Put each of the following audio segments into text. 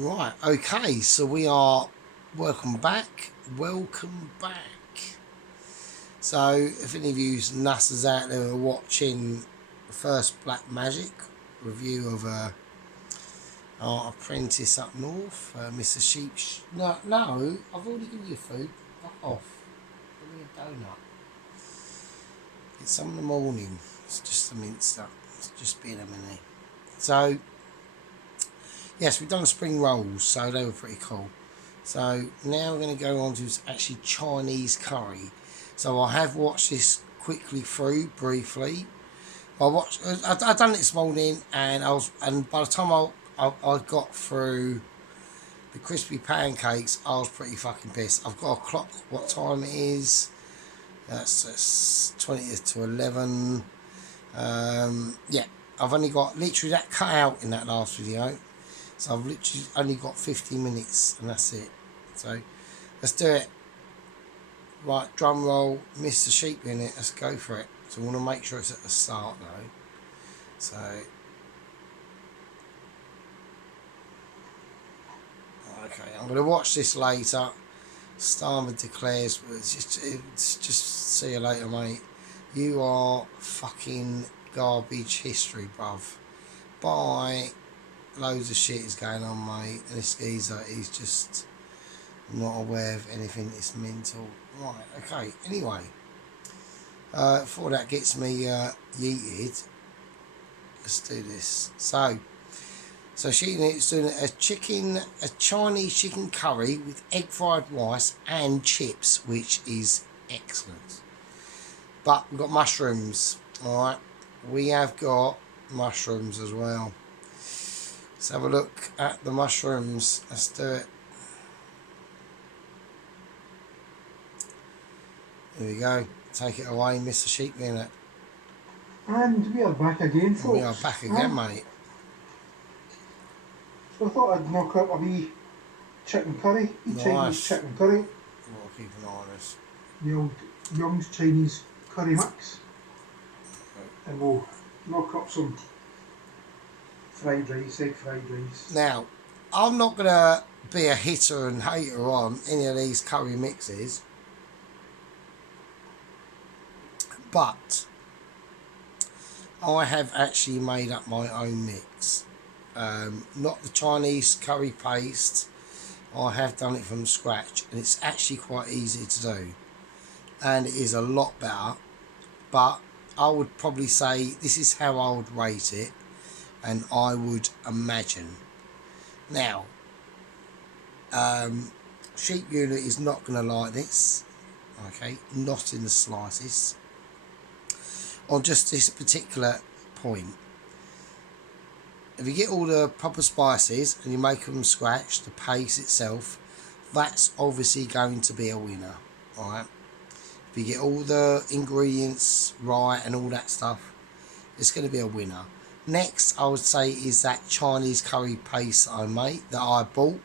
Right, okay, so we are welcome back. Welcome back. So, if any of you nutters out there are watching the first Black Magic review of our apprentice up north, Mr. Sheep. No, I've already given you food. Fuck off. Give me a donut. It's some in the morning. It's just a minced up. It's just being a mini. So, yes, we've done spring rolls, so they were pretty cool. So now we're going to go on to actually Chinese curry. So I have watched this quickly through briefly. I done it this morning, and by the time I got through the crispy pancakes, I was pretty fucking pissed. I've got a clock what time it is. That's 20th to 11. Yeah, I've only got literally that cut out in that last video. So I've literally only got 50 minutes and that's it. So let's do it. Right, drum roll, Mr. Sheep in it, let's go for it. So I want to make sure it's at the start though. So, okay, I'm going to watch this later. Starman declares, it's just see you later, mate. You are fucking garbage history, bruv. Bye. Loads of shit is going on, mate. And this geezer, he's just not aware of anything. It's mental. Right, okay, anyway. Before that gets me yeeted, let's do this. So she's doing a Chinese chicken curry with egg fried rice and chips, which is excellent. But we've got mushrooms, alright. We have got mushrooms as well. Let's have a look at the mushrooms. Let's do it. Here we go. Take it away, Mr. Sheep, innit? And we are back again, folks. We are back again, mate. So I thought I'd knock up a wee chicken curry, Chinese chicken curry. We'll keep an eye on this. The old Young's Chinese curry mix. Okay. And we'll knock up some fried rice, egg fried rice. Now, I'm not going to be a hitter and hater on any of these curry mixes. But I have actually made up my own mix. Not the Chinese curry paste. I have done it from scratch, and it's actually quite easy to do, and it is a lot better. But I would probably say this is how I would rate it, and I would imagine. Now, Sheep Unit is not going to like this, okay, not in the slightest. On just this particular point, if you get all the proper spices and you make them from scratch, the paste itself, that's obviously going to be a winner, alright? If you get all the ingredients right and all that stuff, it's going to be a winner. Next, I would say, is that Chinese curry paste that I made, that I bought.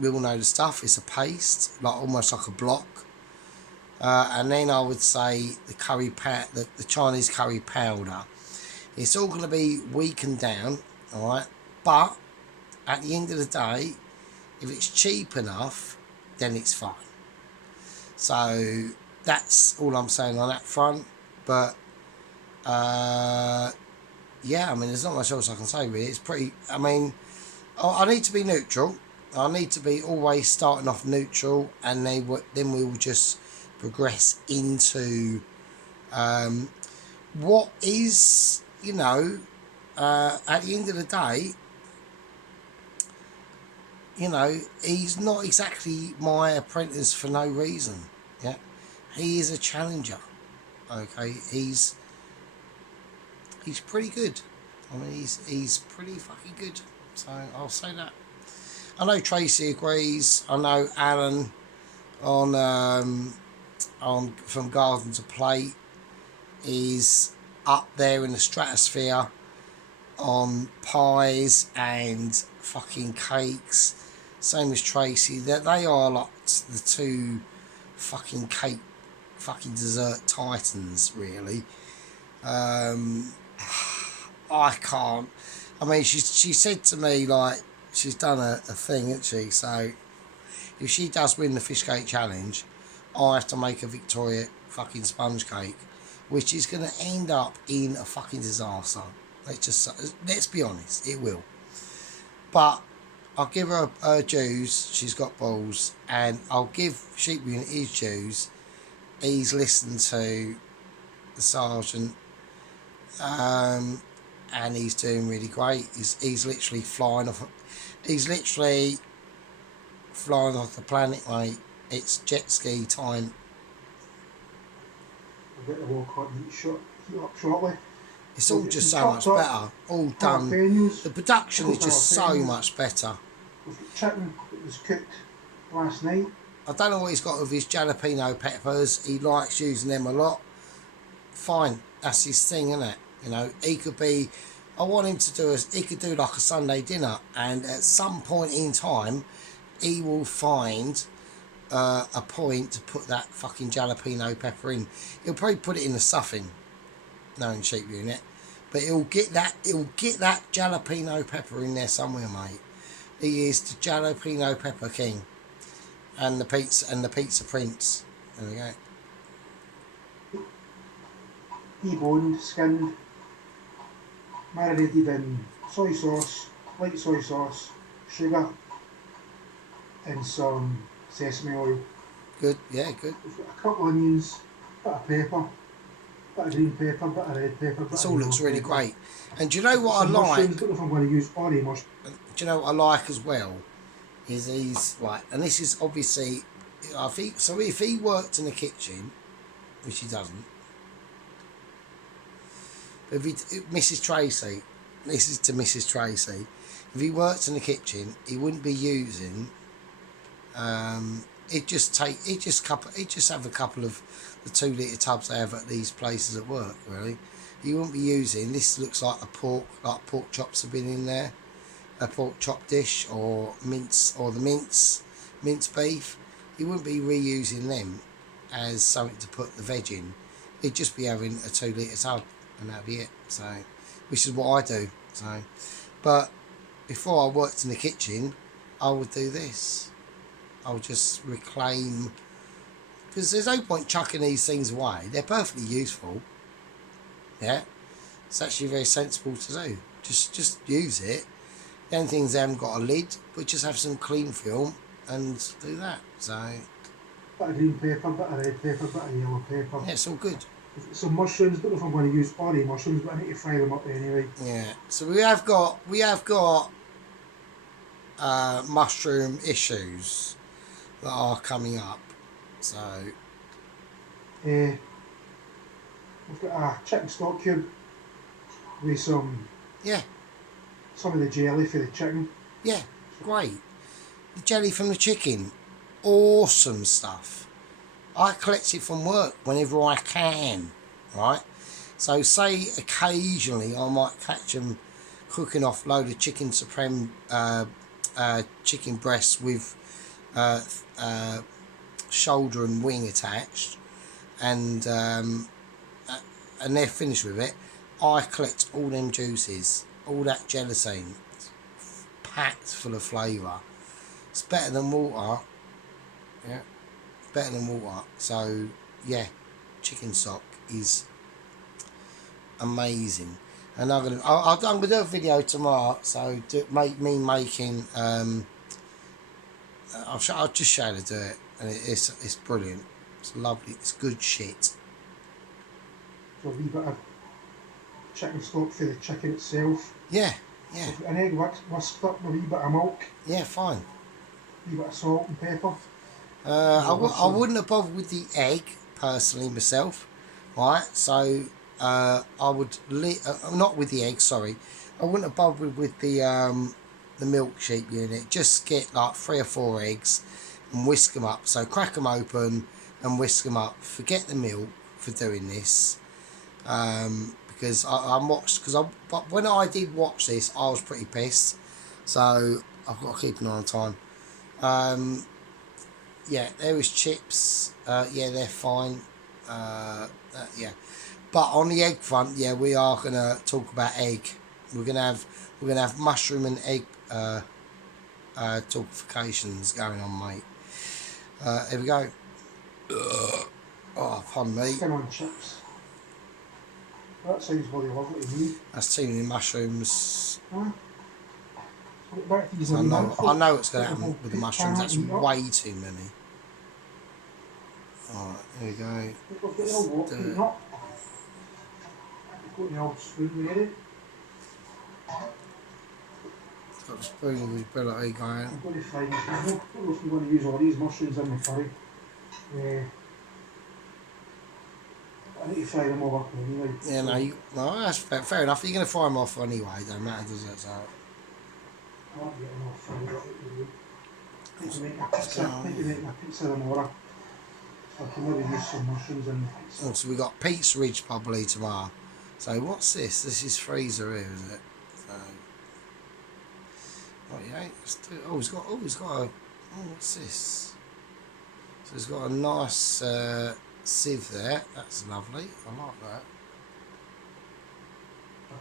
We all know the stuff, it's a paste, like almost like a block. And then I would say the Chinese curry powder. It's all going to be weakened down, alright? But at the end of the day, if it's cheap enough, then it's fine. So that's all I'm saying on that front. But yeah, I mean, there's not much else I can say really. It's pretty, I mean, I need to be neutral. I need to be always starting off neutral, and then we will just progress into what is, you know, at the end of the day, you know, he's not exactly my apprentice for no reason. Yeah, he is a challenger. Okay, he's pretty good. I mean, he's pretty fucking good. So I'll say that. I know Tracy agrees. I know Alan on from Garden to Plate is up there in the stratosphere on pies and fucking cakes. Same as Tracy. They are like the two fucking cake, fucking dessert titans, really. I can't. I mean, she said to me, like, she's done a thing, hasn't she? So if she does win the Fishcake Challenge, I have to make a Victoria fucking sponge cake, which is going to end up in a fucking disaster. Let's be honest, it will. But I'll give her dues. She's got balls, and I'll give Sheep Unit his dues. He's listened to the sergeant, and he's doing really great. He's literally flying off. He's literally flying off the planet, mate. It's jet ski time. I'll get the Walcott heat shot heat up shortly. It's all just so much better. All done. The production is just so much better. We've got chicken that was cooked last night. I don't know what he's got with his jalapeno peppers. He likes using them a lot. Fine, that's his thing, isn't it? You know, he could be. I want him to do. He could do like a Sunday dinner, and at some point in time, he will find a point to put that fucking jalapeno pepper in. He'll probably put it in the stuffing, knowing Sheep Unit, but he'll get that jalapeno pepper in there somewhere, mate. He is the jalapeno pepper king, and the pizza prince. There we go. Deboned, skinned, marinated in soy sauce, light soy sauce, sugar, and some sesame oil. Good, yeah, good. We've got a couple of onions, bit of pepper, bit of green pepper, bit of red pepper. This all looks really great. And do you know what some I like? Mushrooms. Don't know if I'm going to use Ori mushrooms. Do you know what I like as well? Is these like, and this is obviously, I think so. If he worked in the kitchen, which he doesn't, but Mrs. Tracy, this is to Mrs. Tracy. If he worked in the kitchen, he wouldn't be using. He'd just have a couple of the 2 litre tubs they have at these places at work. Really, he wouldn't be using. This looks like pork chops have been in there, a pork chop dish or mince beef. He wouldn't be reusing them as something to put the veg in. He'd just be having a 2 litre tub, and that'd be it. So, which is what I do. So, but before I worked in the kitchen, I would do this. I would just reclaim, because there's no point chucking these things away. They're perfectly useful. Yeah, it's actually very sensible to do. Just use it. The only things they haven't got a lid, but just have some clean film and do that. So, Bit of green pepper, bit of red pepper, bit of yellow pepper. yeah, it's all good. Some mushrooms. Don't know if I'm going to use Ori mushrooms, but I need to fry them up anyway. Yeah. So we have got mushroom issues that are coming up. So We've got a chicken stock cube with some of the jelly for the chicken. Yeah, great. The jelly from the chicken, awesome stuff. I collect it from work whenever I can, right? So say occasionally I might catch them cooking off a load of chicken supreme chicken breasts with shoulder and wing attached, and they're finished with it. I collect all them juices, all that gelatin, packed full of flavour. It's better than water. Yeah, better than water. So yeah, chicken stock is amazing. And I'm gonna do a video tomorrow. So making. I'll just show you how to do it, and it's brilliant. It's lovely. It's good shit. So a wee bit of chicken stock for the chicken itself. Yeah. An egg whisked up with a wee bit of milk. Yeah, fine. A wee bit of salt and pepper. I wouldn't have bothered with the egg personally myself, right? So I would not with the egg. Sorry, I wouldn't have bothered with the milk Sheep Unit. Just get like 3 or 4 eggs and whisk them up. So crack them open and whisk them up. Forget the milk for doing this, because but when I did watch this, I was pretty pissed. So I've got to keep an eye on time. Yeah, there was chips. Yeah, they're fine. Yeah, but on the egg front, yeah, we are gonna talk about egg We're gonna have mushroom and egg tortifications going on, mate. Here we go. Oh, pardon me. Skin on chips. That sounds bloody lovely to me. That's too many mushrooms. Huh? So get back to these I know what's going to Put the happen whole with the pig mushrooms. pan That's and eat up. way too many. Alright, here we go. We've got the old walk, Do eating it. up. We've got the old spoon ready. Got the spoon with ability going. I'm going to fry this. I don't know if you want to use all these mushrooms in the curry. I need to fry them all up anyway. Yeah, no, that's fair enough. You're going to fry them off anyway. Don't matter, does it? So. I want to get them all fried up. Need to make a pizza tomorrow. I can maybe use some mushrooms in the pizza. Oh, so we got Pizza Ridge probably tomorrow. So what's this? This is freezer here, is it? So, oh yeah, let's do it. Oh, he's got a. Oh, what's this? So he's got a nice sieve there. That's lovely. I like that.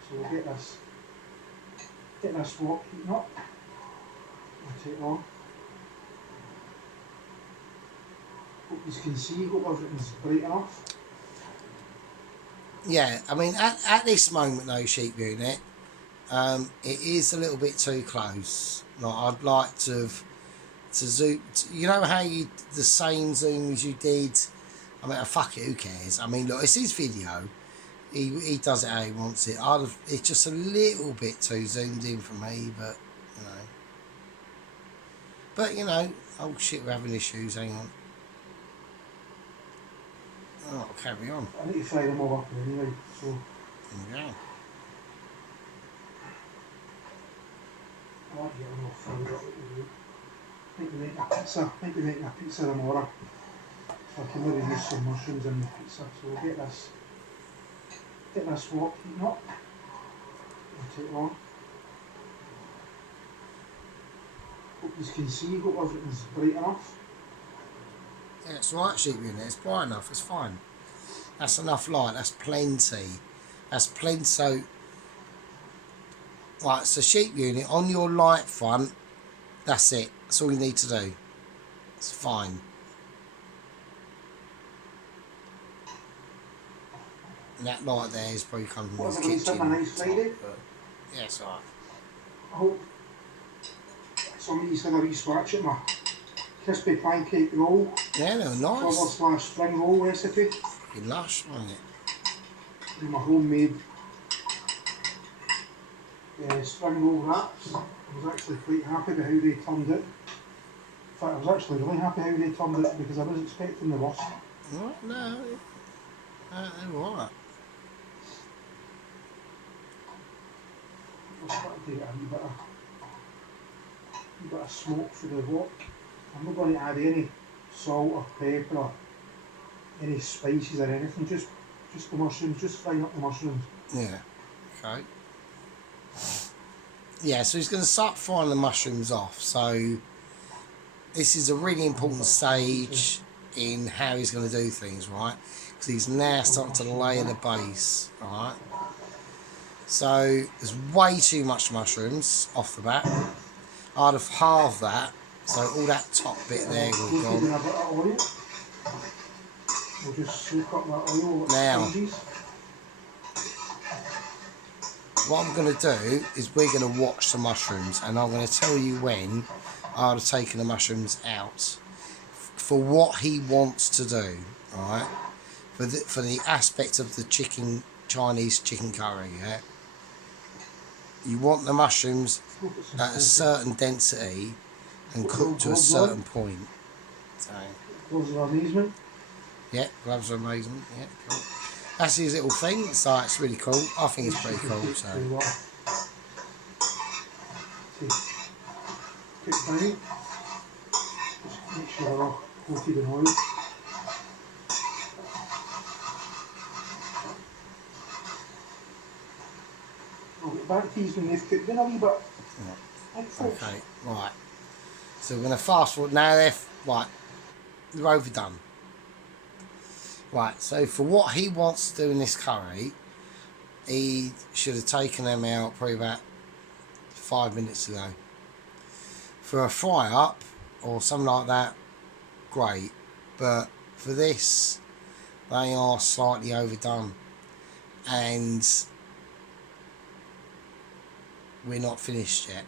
So we'll get this wok heating up. We'll take it on. Hope you can see, hope everything's bright enough. Yeah, I mean, at this moment though, Sheep Unit, it is a little bit too close. Like, I'd like to zoom. You know how you the same zoom as you did. I mean, fuck it, who cares? I mean, look, it's his video. He does it how he wants it. It's just a little bit too zoomed in for me, but you know. Oh shit, we're having issues. Hang on. Oh, carry on. I need to fry them all up anyway, so. There we go. I want to get them all fried up. I think we're making a pizza tomorrow. So I can maybe use some mushrooms in the pizza. So we'll get this wok heating up. We'll take it on. Hope you can see, hope everything's bright enough. Yeah, it's right, Sheep Unit. It's bright enough. It's fine. That's enough light. That's plenty. That's plenty. So, right, so Sheep Unit, on your light front, that's it. That's all you need to do. It's fine. And that light there is probably coming from his kitchen. A nice Friday. Yeah, it's alright. I hope somebody's had a wee swatch at my crispy pancake roll. Yeah, they were nice. / spring roll recipe. Pretty lush, wasn't it? And my homemade spring roll wraps. I was actually quite happy with how they turned out. In fact, I was actually really happy how they turned out because I was expecting the worst. What? No. They were alright. I started to get a wee bit of smoke for the wok. I'm not going to add any salt or pepper or any spices or anything, just the mushrooms, just frying up the mushrooms. Yeah. Okay. Yeah, so he's going to start frying the mushrooms off. So this is a really important stage in how he's going to do things, right? Because he's now starting to layer the base, right? So there's way too much mushrooms off the bat. I'd have halved that, so all that top bit there will be gone. A bit of oil. We'll just soak up that oil. Now, what I'm going to do is we're going to watch the mushrooms, and I'm going to tell you when I'd have taken the mushrooms out for what he wants to do, right? For the aspect of the Chinese chicken curry, yeah. You want the mushrooms at a certain density and cooked to a certain point. So, gloves of amazement. yeah, gloves of amazement. Yeah, cool. That's his little thing. So it's really cool. I think it's pretty cool. So. Cook down. Just make sure they're all coated in oil. I'll get back to these when they've cooked in a wee bit. Yeah. Okay, right. So we're going to fast forward. Now they're overdone. Right, so for what he wants to do in this curry, he should have taken them out probably about 5 minutes ago. For a fry up or something like that, great. But for this, they are slightly overdone. And we're not finished yet.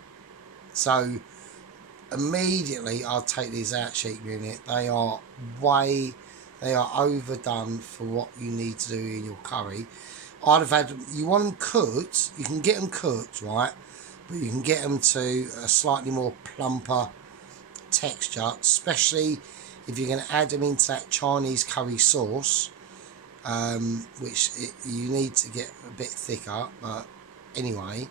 So immediately I'll take these out, sheep unit. They are overdone for what you need to do in your curry. I'd have had, you want them cooked, you can get them cooked, right? But you can get them to a slightly more plumper texture, especially if you're going to add them into that Chinese curry sauce, which you need to get a bit thicker, but anyway.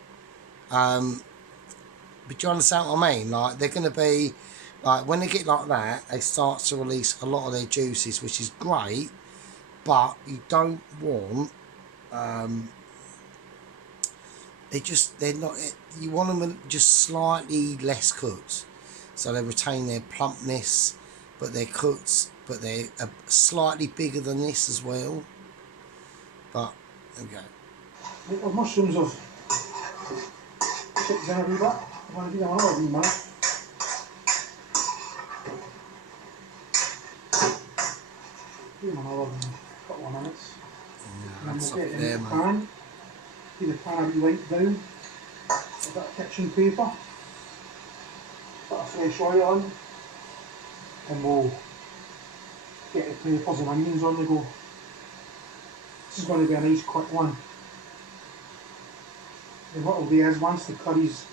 But you understand what I mean? Like, they're going to be, like, when they get like that, they start to release a lot of their juices, which is great, but you don't want, they're not, you want them just slightly less cooked, so they retain their plumpness, but they're cooked, but they're slightly bigger than this as well. But, there we go. Right, our mushrooms have chipped in a wee bit. I'm going to give them another wee minute. Give them another couple of minutes. Yeah, And that's then we'll up get there, in the mate. pan. Give the pan a wee wipe down. A bit of kitchen paper. Bit of fresh oil on. And we'll get the peppers and onions on the go. This is going to be a nice quick one. And what will be is, once the curry's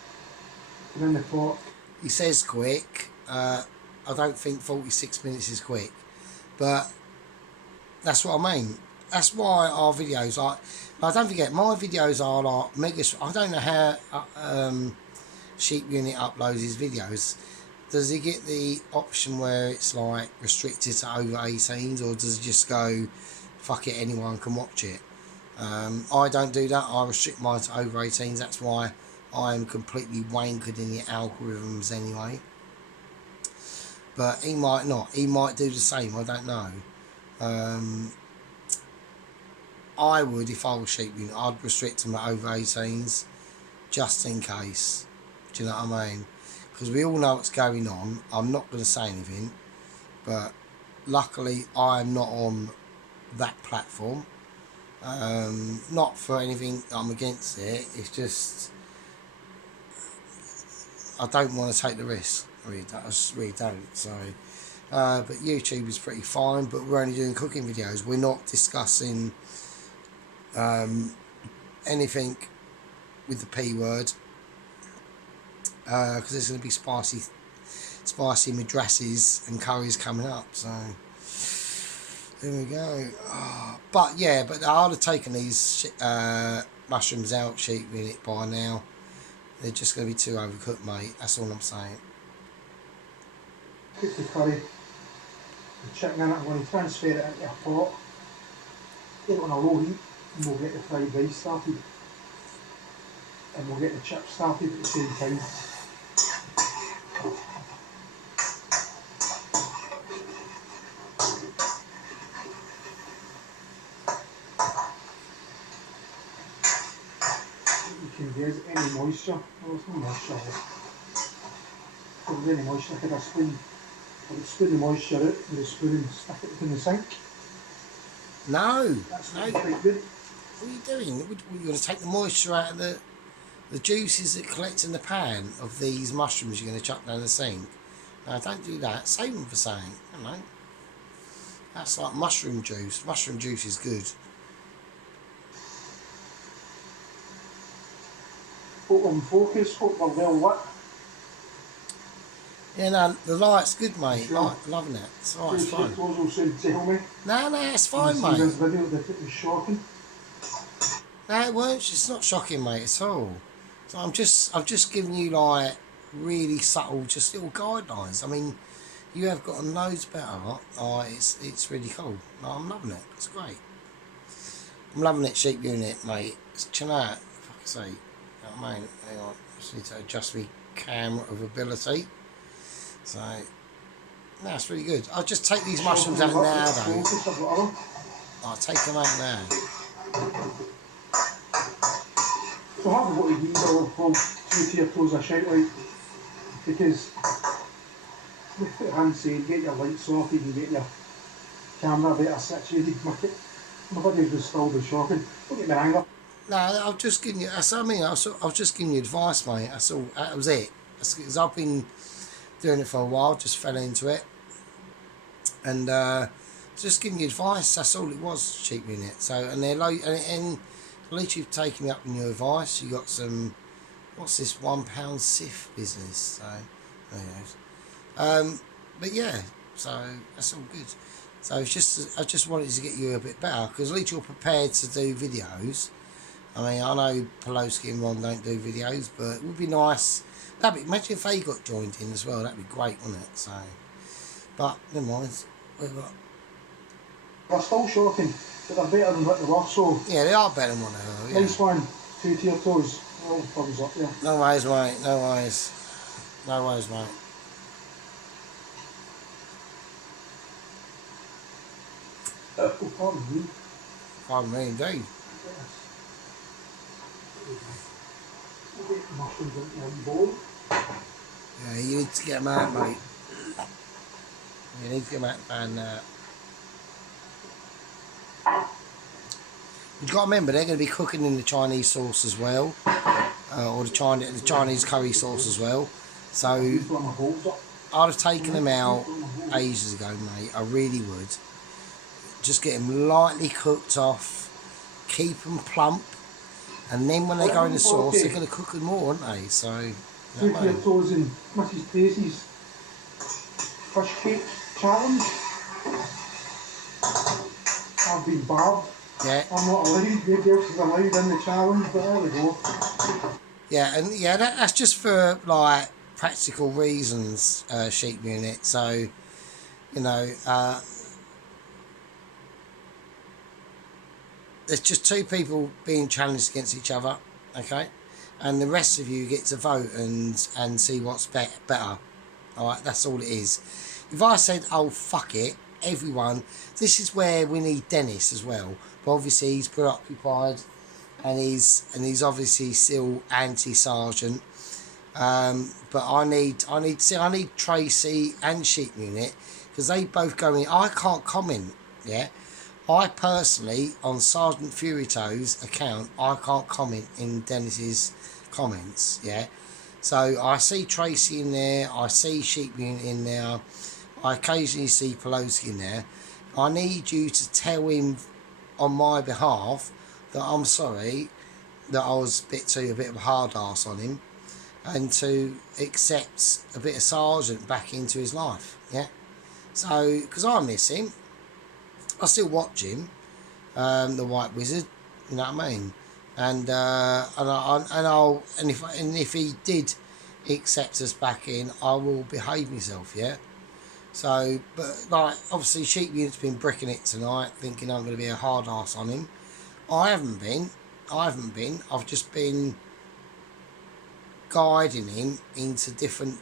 in the pot, He says quick. I don't think 46 minutes is quick, but that's what I mean. That's why our videos are. Like, don't forget, my videos are like mega. I don't know how Sheep Unit uploads his videos. Does he get the option where it's like restricted to over 18s, or does he just go, fuck it, anyone can watch it? I don't do that. I restrict mine to over 18s. That's why I am completely wankered in the algorithms anyway. But he might not. He might do the same. I don't know. I would, if I was Sheep Unit, I'd restrict them at over 18s, just in case. Do you know what I mean? Because we all know what's going on. I'm not going to say anything, but luckily I am not on that platform. Not for anything I'm against it. It's just I don't want to take the risk. I just really don't. So, but YouTube is pretty fine. But we're only doing cooking videos. We're not discussing anything with the P word, because there's going to be spicy madrasses and curries coming up. So there we go. Oh, but yeah, but I'd have taken these mushrooms out, Sheep Unit, by now. They're just going to be too overcooked, mate. That's all I'm saying. cook the curry, the chicken in it. I'm going to transfer it into a pot, get it on a low heat, and we'll get the fried rice started. And we'll get the chips started at the same time. What you can do is any moisture, well, there's no moisture there. If there's any moisture, take a spoon, I would spoon the moisture out with a spoon and stick it in the sink. No, That's no. quite good. What are you doing? You're going to take the moisture out of the juices that collect in the pan of these mushrooms you're going to chuck down the sink. No, don't do that. Save them for something. I don't know. That's like mushroom juice. Mushroom juice is good. Hope I'm focused, hope we're well lit. Yeah, no, the light's good, mate. Sure. Like, loving it. It's alright, it's fine. Those will soon tell me. No, it's When fine, I see this mate. video that it was shocking. No, it weren't. It's not shocking, mate, at all. So I've just given you like really subtle, just little guidelines. I mean, you have gotten loads better. It's really cool. No, I'm loving it. It's great. I'm loving it, Sheep Unit, mate. Chill out. Fuck's sake. You know what I mean? Hang on. Just need to adjust my camera of ability. So, no, it's really good. I'll just take these mushrooms out now, though. Focus, I've got other. I'll take them out now. So have what you need from 2 tier toes a shout out, because with the hand saying get your lights off, you can get your camera better situated. My buddies was still be shocking. Don't get me wrong. No, I've just given you. That's what I mean. I was just giving you advice, mate. That's all. That was it. Because I've been doing it for a while, just fell into it, and just giving you advice. That's all it was, cheap unit. So and they're low, and at least you've taken me up on your advice. You got some. What's this £1 SIF business? So, but yeah, so that's all good. So it's just I just wanted to get you a bit better because at least you're prepared to do videos. I mean, I know Pelosi and Ron don't do videos, but it would be nice. Imagine if they got joined in as well. That'd be great, wouldn't it? So, but never mind. They're still shocking, but they're better than what they were. So yeah, they are better than what they were. Yeah. Nice one, 2 tier toes. Well, thumbs up there. No worries, mate. No worries. No worries, mate. Oh, pardon me. Pardon me, indeed. Yes. We'll get mushrooms into your bowl. Yeah, you need to get them out, mate. You need to get them out and you've got to remember they're going to be cooking in the Chinese sauce as well, or the Chinese curry sauce as well. So I'd have taken them out ages ago, mate. I really would. Just get them lightly cooked off, keep them plump, and then when they go in the sauce, they're going to cook them more, aren't they? So, you know 2 tier toes in Mrs. Tracy's fish cake challenge. I've been barred. yeah. I'm not allowed. Nobody else is allowed in the challenge, but there we go. Yeah, and yeah, that's just for like practical reasons, sheep unit. So, you know, there's just 2 people being challenged against each other, okay, and the rest of you get to vote and see what's better. All right, that's all it is. If I said, oh fuck it, everyone, this is where we need Dennis as well. But obviously he's preoccupied, and he's obviously still anti-sergeant. But I need Tracy and Sheep Unit because they both go in. I can't comment. Yeah, I personally on Sergeant Furito's account I can't comment in Dennis's comments. Yeah, so I see Tracy in there. I see Sheep Unit in there. I occasionally see Pelosi in there. I need you to tell him on my behalf that I'm sorry that I was a bit of a hard ass on him, and to accept a bit of Sergeant back into his life. Yeah, so because I miss him, I still watch him, the White Wizard. You know what I mean? And if he did accept us back in, I will behave myself. Yeah. So, but like obviously, Sheep Unit's been bricking it tonight, thinking I'm going to be a hard ass on him. I haven't been. I've just been guiding him into different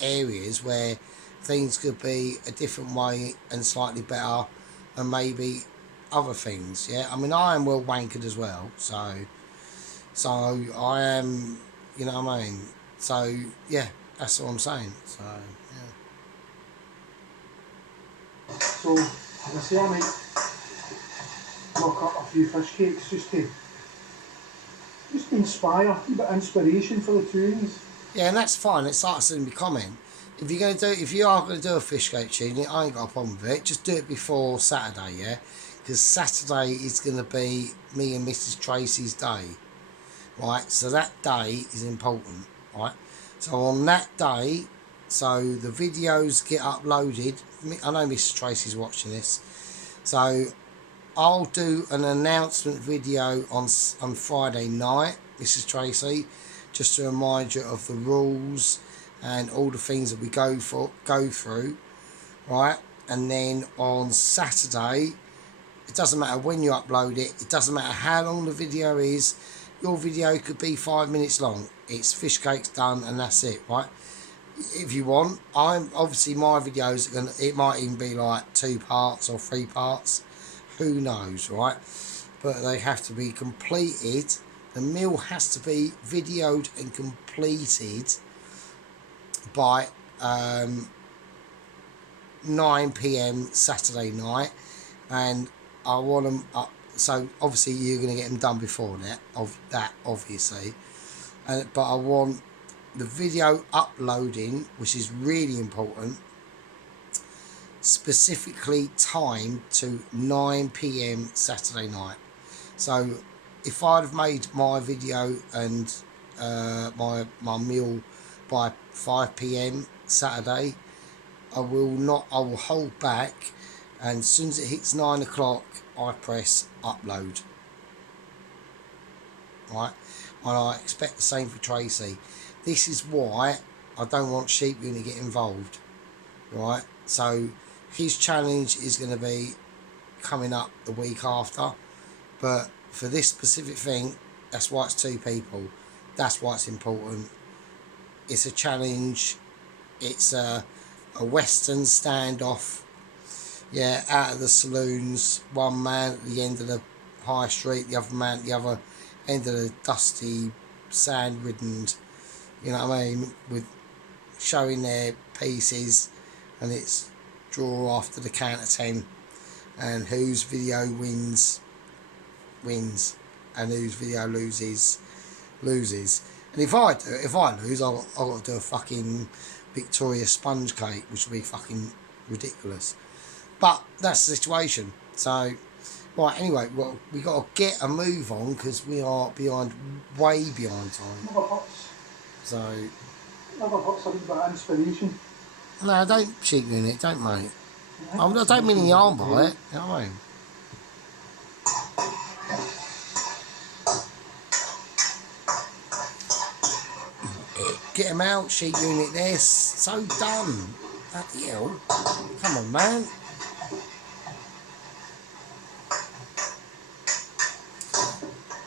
areas where things could be a different way and slightly better, and maybe other things. Yeah, I mean I am well wankered as well, so I am. You know what I mean? So yeah, that's all I'm saying. So yeah. So, as I say, I might knock up a few fish cakes just to inspire, a bit of inspiration for the tunes. Yeah, and that's fine. It's like I said in my comment. If you are going to do a fish cake tune, I ain't got a problem with it. Just do it before Saturday, yeah, because Saturday is going to be me and Mrs. Tracy's day, right? So that day is important, right? So on that day, so the videos get uploaded. I know Mrs. Tracy's watching this, so I'll do an announcement video on Friday night, Mrs. Tracy, just to remind you of the rules and all the things that we go through, right? And then on Saturday, it doesn't matter when you upload it, it doesn't matter how long the video is. Your video could be 5 minutes long. It's fish cakes done and that's it, right? If you want, my videos it might even be like 2 parts or 3 parts, who knows, right? But they have to be completed the meal has to be videoed and completed by 9 p.m. Saturday night, and I want them up. So obviously you're going to get them done before that, obviously, but I want the video uploading, which is really important, specifically timed to 9 p.m. Saturday night. So if I'd have made my video and my meal by 5 p.m. Saturday, I will hold back, and as soon as it hits 9 o'clock, I press upload. Right, and I expect the same for Tracy. This is why I don't want Sheep Unit to get involved. Right, so his challenge is going to be coming up the week after, but for this specific thing, that's why it's 2 people. That's why it's important. It's a challenge. It's a Western standoff. Yeah, out of the saloons. One man at the end of the high street, the other man at the other end of the dusty, sand-ridden, you know what I mean, with showing their pieces, and it's draw after the count of 10, and whose video wins, and whose video loses. And if I lose, I've got to do a fucking Victoria sponge cake, which will be fucking ridiculous. But that's the situation. So, right, anyway, well, we got to get a move on because we are way behind time. So, Never got some bit of inspiration. no, don't cheat me in it, don't, mate. I don't mean the arm by it, you know what I mean? Get him out, Sheep Unit, they're so done. Bloody hell. Come on, man.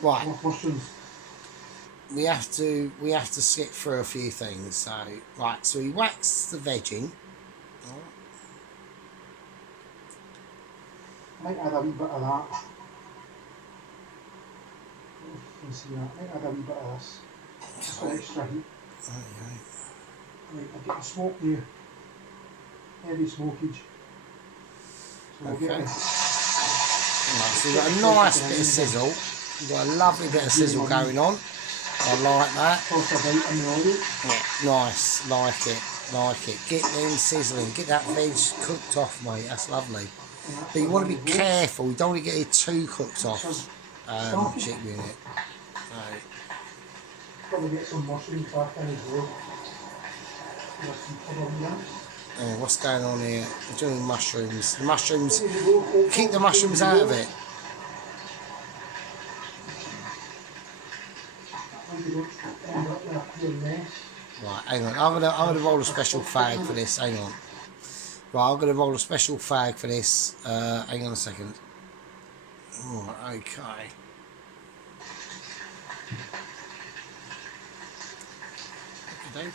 Right. We have to skip through a few things. So right, so we waxed the vegging. Might add a wee bit of that. You can see that. Might add a wee bit of this. Just for extra heat. Okay. Right, I've got the smoke here. Heavy smokage. So we'll get Okay. this. Right, so we've got a nice bit of sizzle. We've got a lovely bit of sizzle going on. I like that. Toss a bite in the oil. Yeah, nice, like it. Get them sizzling, get that veg cooked off, mate. That's lovely. But you want to be careful. You don't want to get it too cooked off. Sheep Unit. Right. Probably get some mushrooms back in as well. What's going on here? We're doing mushrooms. The mushrooms. Keep the mushrooms out of it. Right, hang on. I'm gonna roll a special fag for this. Hang on. Right, I'm gonna roll a special fag for this. Hang on a second. Right, okay. Okay.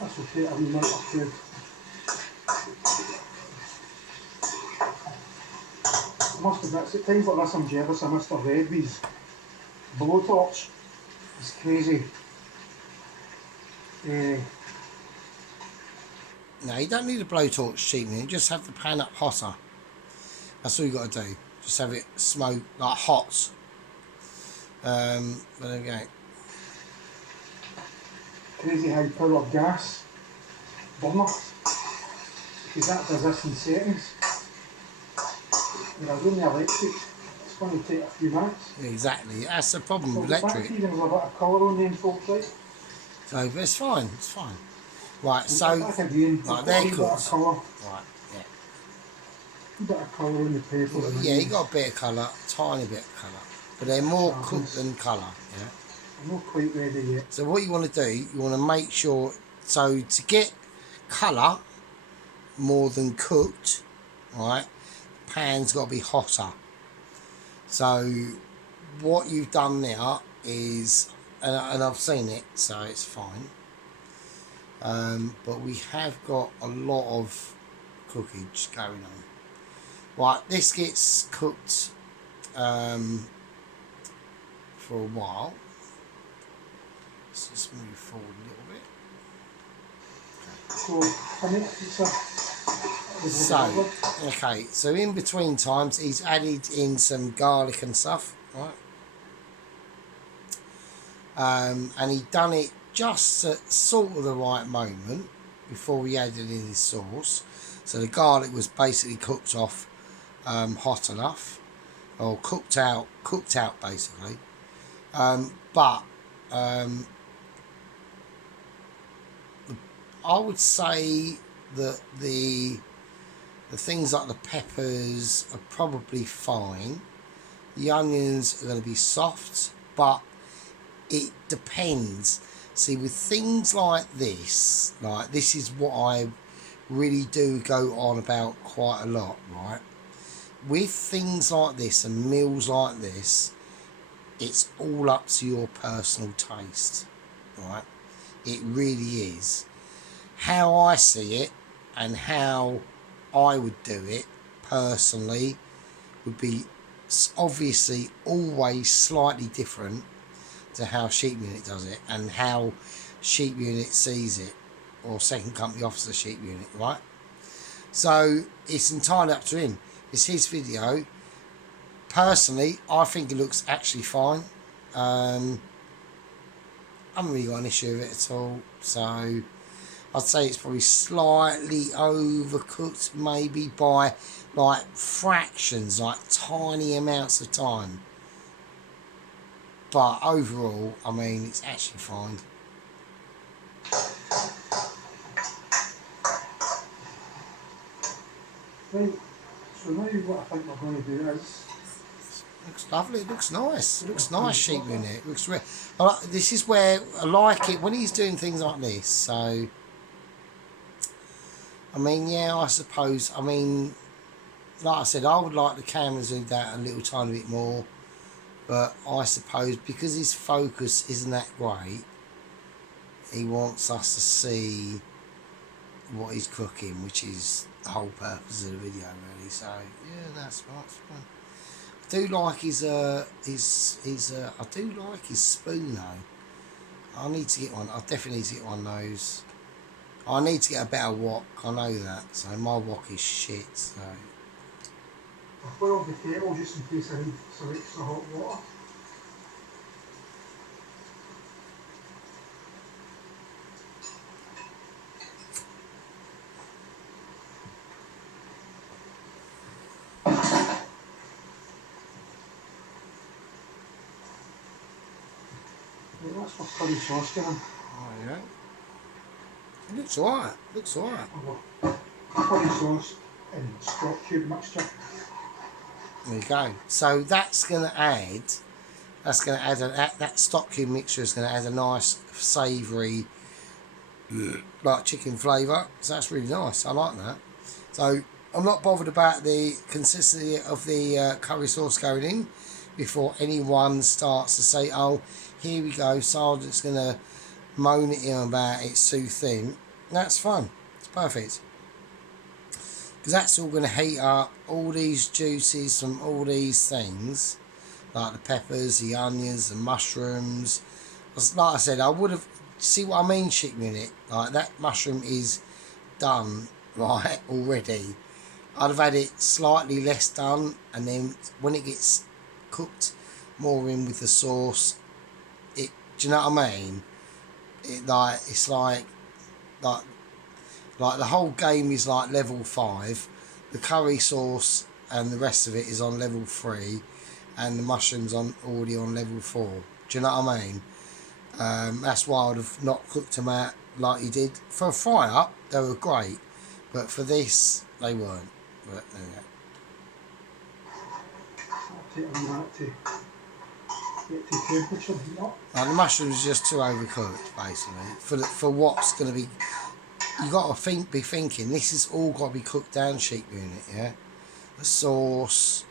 That's okay, I might have to. I must admit, at times like this I'm jealous of Mr. Redby's blowtorch. It's crazy. No, you don't need a blowtorch, Sheep Unit. Just have the pan up hotter. That's all you got to do. Just have it smoke like hot. But there we go. Crazy high power gas burner. Because that does this in settings. When I run the electric, it's going to take a few minutes. Exactly. That's the problem So with the fact electric. even there's a bit of colour on them folks, right? So but it's fine. It's fine. Right. So back again, right, they're a bit of cooked. colour. Right. Yeah. A bit of colour in the paper. Yeah, you got a bit of colour, tiny bit of colour, but they're more cooked than colour. Yeah. I'm not quite ready yet. So what you want to do, you want to make sure. So to get colour more than cooked, right? Pan's got to be hotter. So what you've done now is, and I've seen it, so it's fine. but we have got a lot of cookage going on. Right, this gets cooked for a while. Let's just move forward a little bit. So, okay, so in between times, he's added in some garlic and stuff, right? And he done it just at sort of the right moment before he added in his sauce. So the garlic was basically cooked off hot enough, or cooked out basically. But I would say that the things like the peppers are probably fine. The onions are going to be soft, but it depends. See, with things like this is what I really do go on about quite a lot, right? With things like this and meals like this, it's all up to your personal taste, right? It really is. How I see it and how I would do it personally would be obviously always slightly different to how Sheep Unit does it and how Sheep Unit sees it, or Second Company Officer Sheep Unit, right? So it's entirely up to him. It's his video. Personally, I think it looks actually fine. I haven't really got an issue with it at all. So I'd say it's probably slightly overcooked, maybe by like fractions, like tiny amounts of time. But overall, I mean, it's actually fine. Right, so now what I think we're going to do is... Looks lovely. It looks nice. It looks nice, Sheep Unit. It looks real. This is where I like it when he's doing things like this. So, I mean, yeah, I suppose. I mean, like I said, I would like the camera to do that a little tiny bit more. But I suppose because his focus isn't that great, he wants us to see what he's cooking, which is the whole purpose of the video, really. So, yeah, that's fine. I do like his I do like his spoon though. I need to get one. I definitely need to get one of those. I need to get a better wok. I know that. So my wok is shit. So I've put on the kettle just in case I need some extra hot water. Right, that's my curry sauce going. oh yeah, it looks alright. Looks alright. Curry sauce and stock cube mixture. There you go. So that's gonna add. That stock cube mixture is gonna add a nice savoury, like chicken flavour. So that's really nice. I like that. So I'm not bothered about the consistency of the curry sauce going in before anyone starts to say, oh, here we go, Sergeant's going to moan at him about it's too thin. That's fine. It's perfect. Because that's all going to heat up all these juices from all these things, like the peppers, the onions, the mushrooms. Like I said, I would have... See what I mean, Sheep Unit? Like, that mushroom is done, right, already. I'd have had it slightly less done, and then when it gets cooked more in with the sauce, do you know what I mean? It's like the whole game is like level 5. The curry sauce and the rest of it is on level 3, and the mushrooms already on level 4. Do you know what I mean? That's why I would have not cooked them out like you did. For a fry up, they were great, but for this, they weren't. But there you go. I'll take a minute to get to temperature, heat up. The mushrooms are just too overcooked, basically. For what's going to be... You got to be thinking, this is all got to be cooked down, Sheep Unit, yeah? The sauce...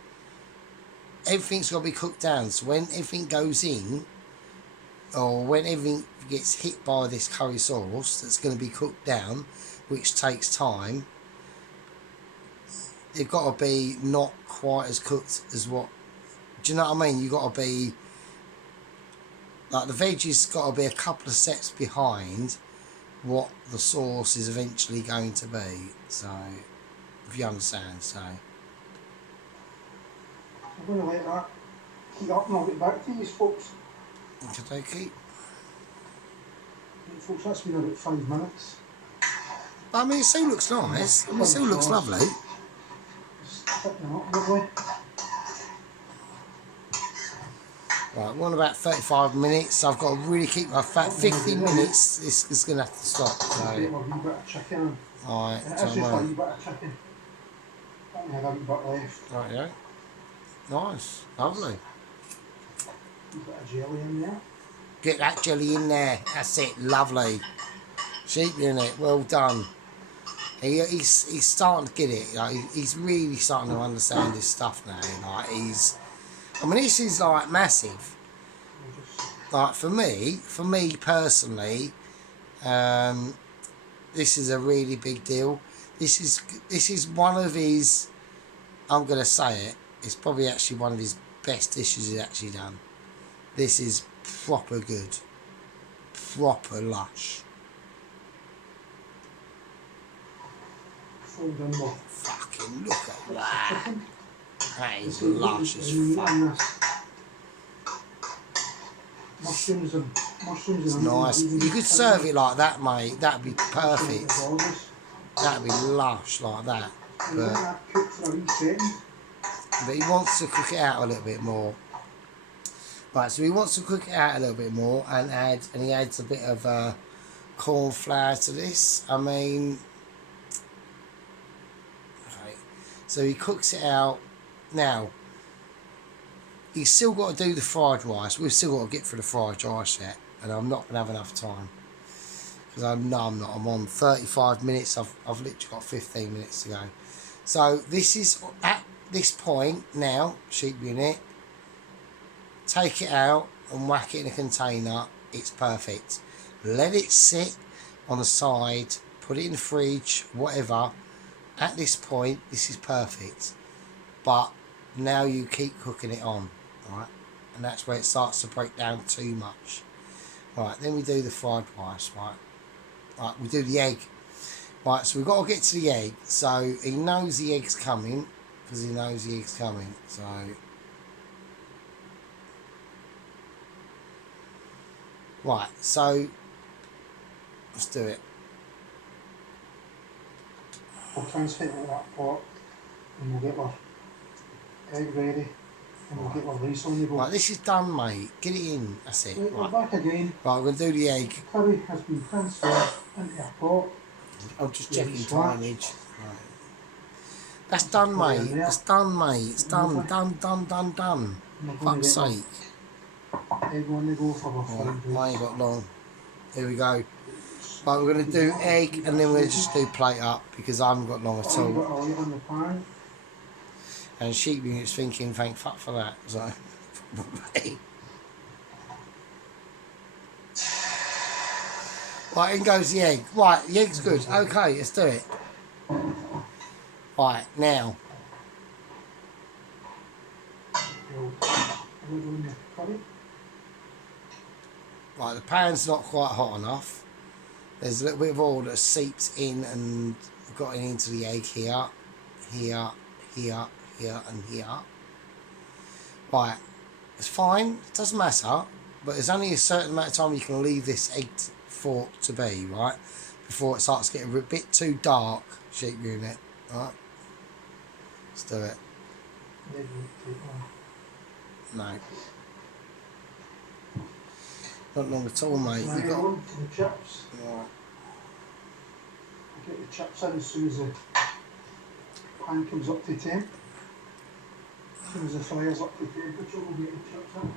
Everything's got to be cooked down, so when everything goes in, or when everything gets hit by this curry sauce that's going to be cooked down, which takes time, they've got to be not quite as cooked as what. Do you know what I mean? You've got to be like the veggies got to be a couple of steps behind what the sauce is eventually going to be. So, if you understand, so. I'm going to let that heat up and I'll get back to you folks. Okay, okay. Right, folks, that's been about 5 minutes. But I mean, it still looks nice. I mean, it still looks lovely. Just thickening up lovely. Right, we're on about 35 minutes. I've got to really keep my fat. 15 minutes, this is going to have to stop. Get So, my wee bit of chicken. alright, It's so just a wee bit of chicken. I had a wee bit left. right, yeah. Nice, lovely. A bit of jelly in there. Get that jelly in there. That's it, lovely. Sheep unit, well done. He's starting to get it. Like, he's really starting to understand his stuff now. Like I mean, this is like massive. Like for me personally, this is a really big deal. This is one of his. I'm gonna say it. It's probably actually one of his best dishes he's actually done. This is proper good, proper lush. Fold in the Fucking look at that. chicken. That is See, lush as and fuck. Mushrooms and It's nice. You could serve it like that, mate. That'd be perfect. That'd be lush like that. And let that cook for a wee second. But he wants to cook it out a little bit more. Right, so he wants to cook it out a little bit more and he adds a bit of corn flour to this. I mean, right. So he cooks it out. Now, he's still got to do the fried rice. We've still got to get through the fried rice yet, and I'm not going to have enough time. Because I know I'm not. I'm on 35 minutes. I've literally got 15 minutes to go. So this is at this point now, sheep unit. Take it out and whack it in a container. It's perfect. Let it sit on the side. Put it in the fridge. Whatever. At this point, this is perfect. But now you keep cooking it on, right? And that's where it starts to break down too much. Right, then we do the fried rice, right? Right, we do the egg. Right, so we've got to get to the egg. So he knows the egg's coming, because he knows the egg's coming. So right, so let's do it. We'll transfer it to that pot and we'll get our egg ready and we'll get our rice on the go. Right, this is done, mate. Get it in. That's it. Right, we're Right, back again. right, we're going to do the egg. Curry has been transferred into a pot. I'm just Yeah, checking it's right. timage. Right. That's done, mate. It's done, mate. It's done. Done. And we're going Fuck's to get sake. our egg on the go for our fried Right, I rice. ain't got long. Here we go. Right, we're going to do egg and then we'll just do plate up because I haven't got long at We've got all. oil on the pan. And sheep unit's thinking, thank fuck for that. So, right, in goes the egg. Right, the egg's good. Okay, let's do it. Right, now. We'll put on the curry. Right, the pan's not quite hot enough. There's a little bit of oil that seeps in and got into the egg here, here, here, here, and here. Right, it's fine. It doesn't matter, but there's only a certain amount of time you can leave this egg for it to be, right? Before it starts getting a bit too dark, sheep unit, right? Let's do it. Egg won't take long. No. Not long at all, mate. Now You got. on to the chips. Right. Get the chips in as soon as the pan comes up to temp. As soon as the fire's up to temperature, we'll get the chips in.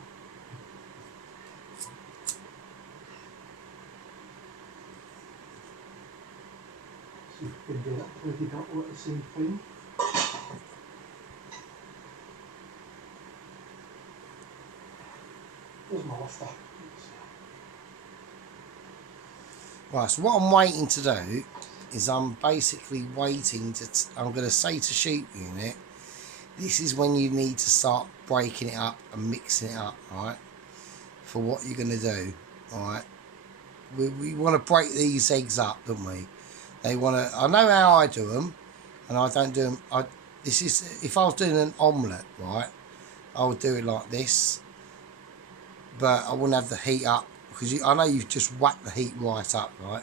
See if we can get it plated up all at the same time. There's my lifter. Right, so what I'm waiting to do is I'm basically waiting to, I'm going to say to sheep unit, this is when you need to start breaking it up and mixing it up, right? For what you're going to do, right? We want to break these eggs up, don't we? They want to, I know how I do them, and I don't do them, this is, if I was doing an omelette, right? I would do it like this, but I wouldn't have the heat up, because I know you've just whacked the heat right up, right?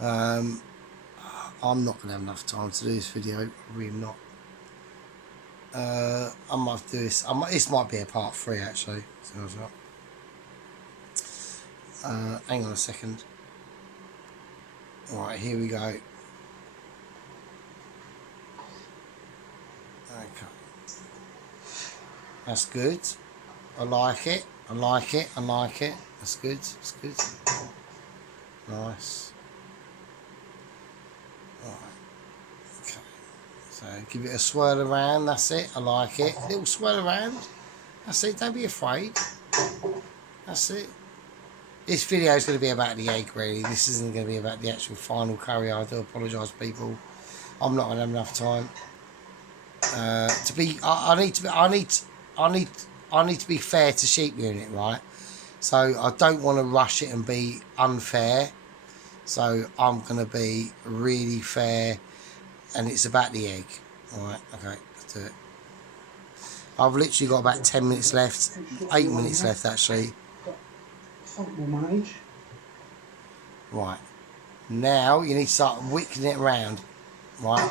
I'm not going to have enough time to do this video, really not. I might have to do this. This might be a part 3 actually. Hang on a second. Alright, here we go. Okay. That's good. I like it. I like it. I like it. That's good. That's good. Nice. Alright. Okay. So give it a swirl around. That's it. I like it. A little swirl around. That's it. Don't be afraid. That's it. This video is going to be about the egg, really. This isn't going to be about the actual final curry. I do apologise, people. I'm not going to have enough time. I need to be fair to sheep unit, right? So I don't want to rush it and be unfair. So I'm going to be really fair, and it's about the egg. All right, okay, let's do it. I've literally got about 10 minutes left, 8 minutes left actually. I think we'll manage. Right, now you need to start wicking it around, right?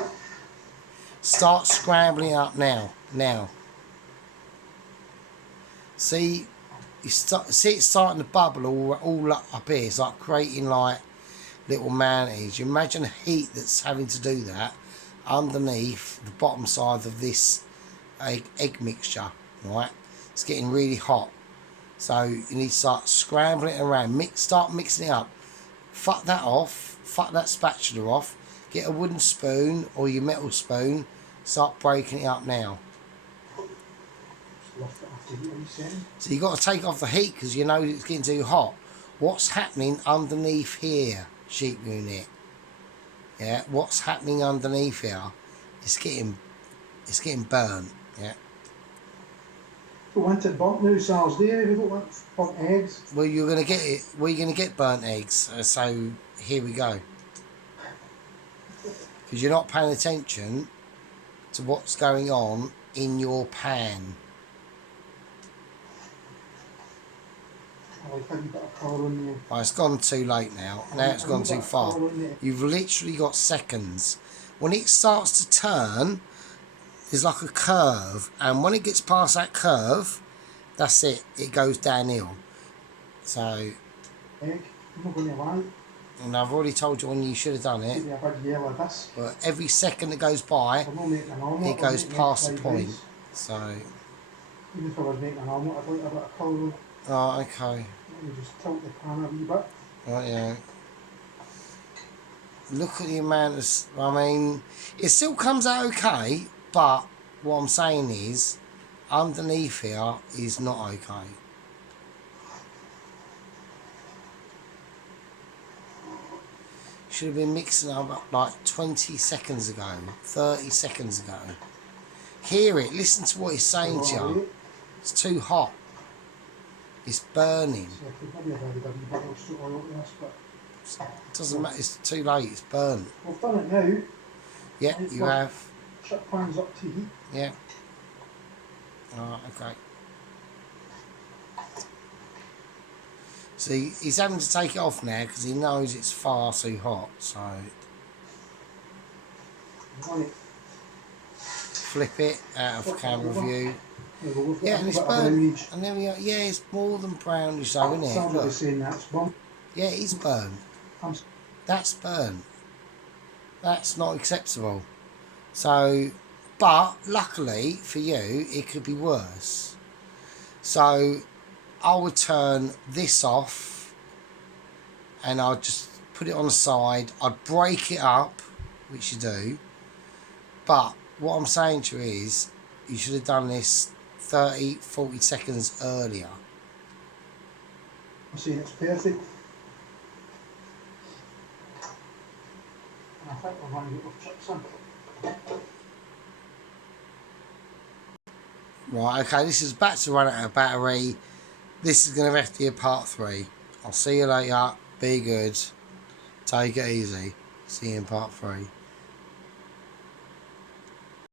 Start scrambling up now. See, see it starting to bubble all up here. It's like creating like little manatees. You imagine the heat that's having to do that underneath the bottom side of this egg mixture, right? It's getting really hot. So you need to start scrambling it around. Start mixing it up. Fuck that off. Fuck that spatula off. Get a wooden spoon or your metal spoon. Start breaking it up now. So you've got to take off the heat because you know it's getting too hot. What's happening underneath here, sheep unit? Yeah, what's happening underneath here? It's getting burnt. Yeah. We wanted burnt now, Sal's there. We don't want burnt eggs. Well, you're gonna get it. Well, you're gonna get burnt eggs. So here we go. Because you're not paying attention to what's going on in your pan. Oh, a bit of colour in there. Right, it's gone too late now. Now it's gone too far. You've literally got seconds. When it starts to turn, there's like a curve, and when it gets past that curve, that's it. It goes downhill. So, Egg. I'm not going to lie. and I've already told you when you should have done it. Give me a big yellow this. But every second that goes by, I'm not making an omelette. it goes past the point. So, even if I was making an omelette, I'd like a bit of colour in it. oh, okay. Let me just tilt the pan a wee bit. Right, yeah. Look at the amount of... I mean, it still comes out okay, but what I'm saying is, underneath here is not okay. Should have been mixing up like 20 seconds ago, 30 seconds ago. Hear it, listen to what he's saying to you. It's too hot. It's burning. So I could maybe have added a wee bit of salt oil to this, but... It doesn't matter, it's too late, it's burnt. We've done it now. Yeah, you have. Shut pans up to heat. Yeah. Alright, okay. See, he's having to take it off now because he knows it's far too hot, so... Flip it out of camera view. Yeah, and it's burnt. And there we are. Yeah, it's more than brownish though, isn't it? Somebody's saying that's burnt. Yeah, it is burnt. That's burnt. That's not acceptable. So, but luckily for you, it could be worse. So, I would turn this off and I'd just put it on the side. I'd break it up, which you do. But what I'm saying to you is, you should have done this 30, 40 seconds earlier. I'm saying it's perfect. think we're going to get with chips in. Right, okay, this is about to run out of battery. This is going to have to be a part 3. I'll see you later. Be good. Take it easy. See you in part 3.